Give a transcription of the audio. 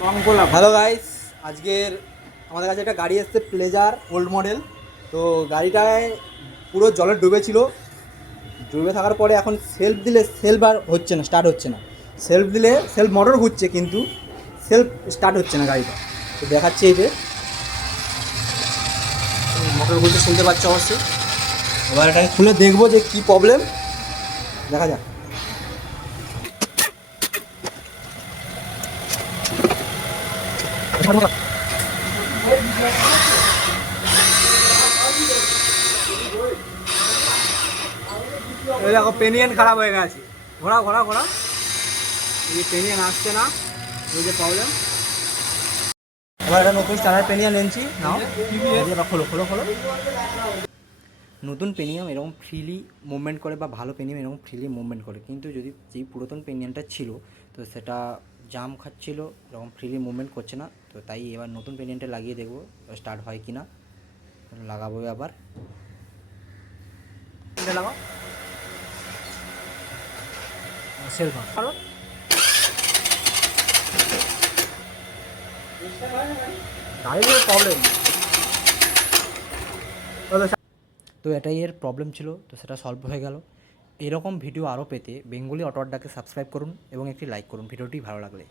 Hello guys, আজকের আমাদের কাছে একটা গাড়ি এসছে প্লেজার ওল্ড মডেল। তো গাড়িটায় পুরো জলে ডুবেছিল। ডুবে থাকার পরে এখন সেলফ দিলে সেলফ আর হচ্ছে না, স্টার্ট হচ্ছে না। সেলফ দিলে সেলফ মোটর ঘুরছে কিন্তু সেলফ স্টার্ট হচ্ছে না গাড়িটা। তো দেখাচ্ছি এই যে মোটর ঘুরছে, শুনতে পাচ্ছ অবশ্যই। এবার এটাকে খুলে দেখবো যে কী প্রবলেম, দেখা যাক। এই দেখো পেনিয়ান খারাপ হয়ে গেছে। ঘোরাও ঘোরাও ঘোরাও, এই যে পেনিয়ান আসছে না, এই যে প্রবলেম। এবার একটা নতুন স্টার পেনিয়ান এনেছি, নাও এবার খোলো খোলো খোলো। নতুন পেনিয়াম এরকম ফ্রিলি মুভমেন্ট করে বা ভালো পেনিয়াম এরকম ফ্রিলি মুভমেন্ট করে, কিন্তু যদি যেই পুরাতন পেনিয়ানটা ছিল তো সেটা জাম খাচ্ছিল, এরকম ফ্রিলি মুভমেন্ট করছে না। তো তাই এবার নতুন পেনিয়ানটা লাগিয়ে দেখবো স্টার্ট হয় কি না। লাগাবো আবার, লাগাও সেরকম। গাড়ির প্রবলেম, তো এটাই এর প্রবলেম ছিল, তো সেটা সলভ হয়ে গেল। এরকম ভিডিও আরও পেতে বেঙ্গলি অটো আড্ডাকে সাবস্ক্রাইব করুন এবং একটি লাইক করুন ভিডিওটি ভালো লাগলে।